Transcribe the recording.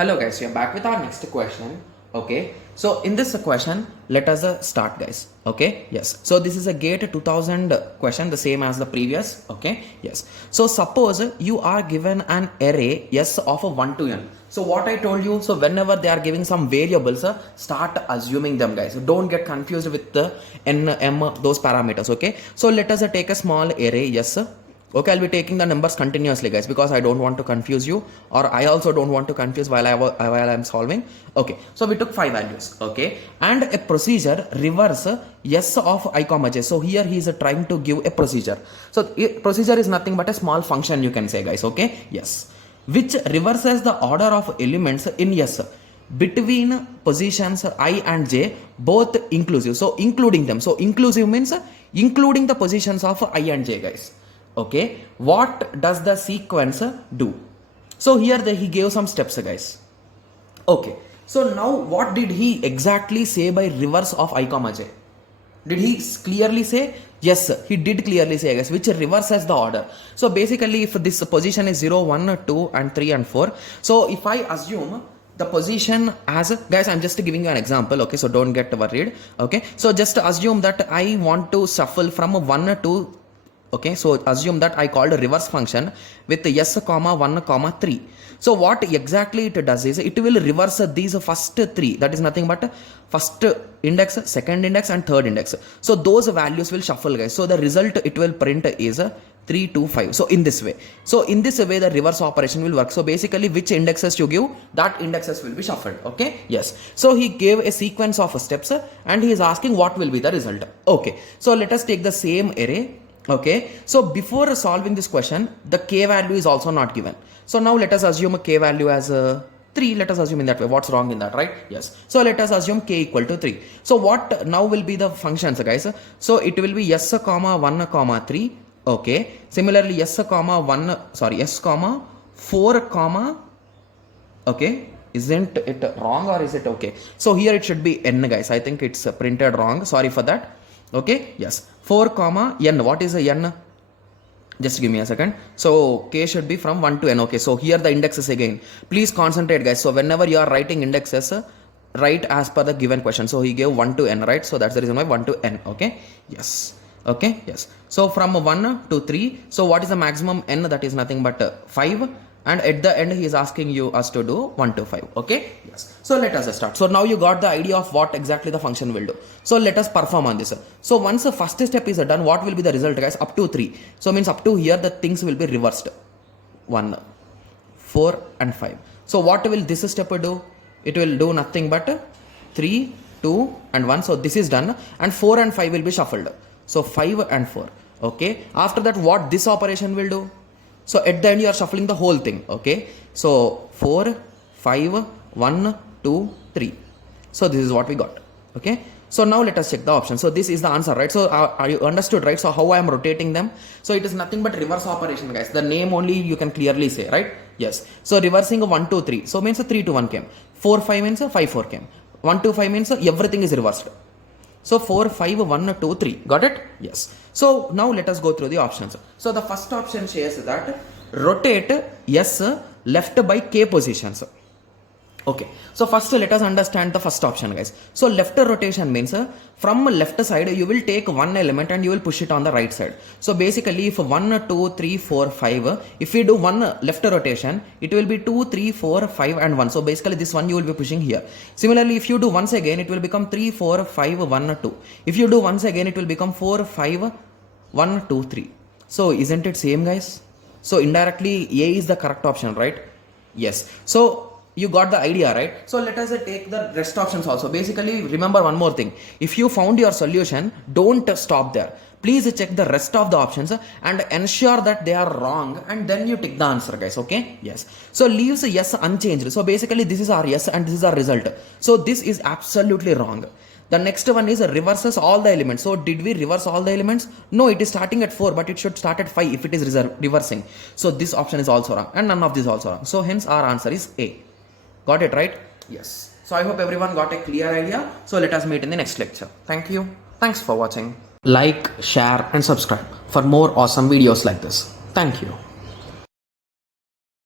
Hello guys, we are back with our next question. Okay, so in this question, let us start guys. Okay, yes. So this is a GATE 2000 question, the same as the previous. Okay, yes. So suppose you are given an array S of 1 to n. So what I told you, so whenever they are giving some variables, start assuming them guys. Don't get confused with the n, m, those parameters. Okay, so let us take a small array S. Okay, I'll be taking the numbers continuously guys because I don't want to confuse you, or I also don't want to confuse while I'm solving. Okay, so we took 5 values. Okay, and a procedure reverse S of I comma j. So here he is trying to give a procedure. So procedure is nothing but a small function, you can say guys. Okay, yes, which reverses the order of elements in S between positions I and j, both inclusive. So including them. So inclusive means including the positions of I and j guys. Okay, what does the sequence do? So here he gave some steps guys. Okay, so now what did he exactly say by reverse of I comma j? Did he clearly say? Yes, he did clearly say guys, which reverses the order. So basically if this position is 0, 1, 2 and 3 and 4, so if I assume the position as, guys, I'm just giving you an example. Okay, so don't get worried. Okay, so just assume that I want to shuffle from 1 to, okay, so assume that I called a reverse function with s comma 1 comma 3. So what exactly it does is it will reverse these first 3, that is nothing but first index, second index and third index. So those values will shuffle guys. So the result it will print is 3, 2, 5. So in this way, the reverse operation will work. So basically which indexes you give, that indexes will be shuffled. Okay, yes. So he gave a sequence of steps and he is asking what will be the result. Okay, so let us take the same array. Okay, so before solving this question, the k value is also not given. So now let us assume a k value as 3. Let us assume in that way. What's wrong in that, right? Yes. So let us assume k equal to 3. So what now will be the functions guys? So it will be s comma 1 comma 3. Okay. Similarly s comma 4 comma. Okay. Isn't it wrong or is it okay? So here it should be n guys. I think it's printed wrong. Sorry for that. Okay, yes, 4 comma n. What is a n? Just give me a second. So k should be from 1 to n. Okay, so here the indexes again. Please concentrate guys. So whenever you are writing indexes, write as per the given question. So he gave 1 to n, right? So that's the reason why 1 to n. Okay, yes. Okay, yes. So from 1 to 3. So what is the maximum n? That is nothing but 5. And at the end he is asking us to do 1 to 5. Okay, yes. So let us start. So now you got the idea of what exactly the function will do. So let us perform on this. So once the first step is done, what will be the result guys? Up to 3. So means up to here the things will be reversed. 1, 4 and 5. So what will this step do? It will do nothing but 3, 2 and 1. So this is done and 4 and 5 will be shuffled. So 5 and 4. Okay, after that what this operation will do? So at the end you are shuffling the whole thing. Okay, so 4, 5, 1, 2, 3. So this is what we got. Okay, so now let us check the option. So this is the answer, right? So are you understood, right? So how I am rotating them? So it is nothing but reverse operation guys. The name only you can clearly say, right? Yes. So reversing 1, 2, 3. So means 3 to 1 came. 4, 5 means 5, 4 came. 1, 2, 5 means everything is reversed. So 4, 5, 1, 2, 3. Got it? Yes. So now let us go through the options. So the first option says that rotate S left by k positions. Okay. So first let us understand the first option guys. So left rotation means from left side you will take one element and you will push it on the right side. So basically if 1, 2, 3, 4, 5, if we do one left rotation, it will be 2, 3, 4, 5 and 1. So basically this one you will be pushing here. Similarly if you do once again, it will become 3, 4, 5, 1, 2. If you do once again, it will become 4, 5, 1, 2, 3. So isn't it same guys? So indirectly A is the correct option, right? Yes. So you got the idea, right? So let us take the rest options also. Basically remember one more thing. If you found your solution, don't stop there. Please check the rest of the options and ensure that they are wrong and then you take the answer guys. Okay, yes. So leaves yes unchanged. So basically this is our yes and this is our result. So this is absolutely wrong. The next one is reverses all the elements. So did we reverse all the elements? No, it is starting at 4, but it should start at 5 if it is reversing. So this option is also wrong and none of this is also wrong. So hence our answer is A. Got it, right? Yes. So I hope everyone got a clear idea. So let us meet in the next lecture. Thank you. Thanks for watching. Like, share and subscribe for more awesome videos like this. Thank you.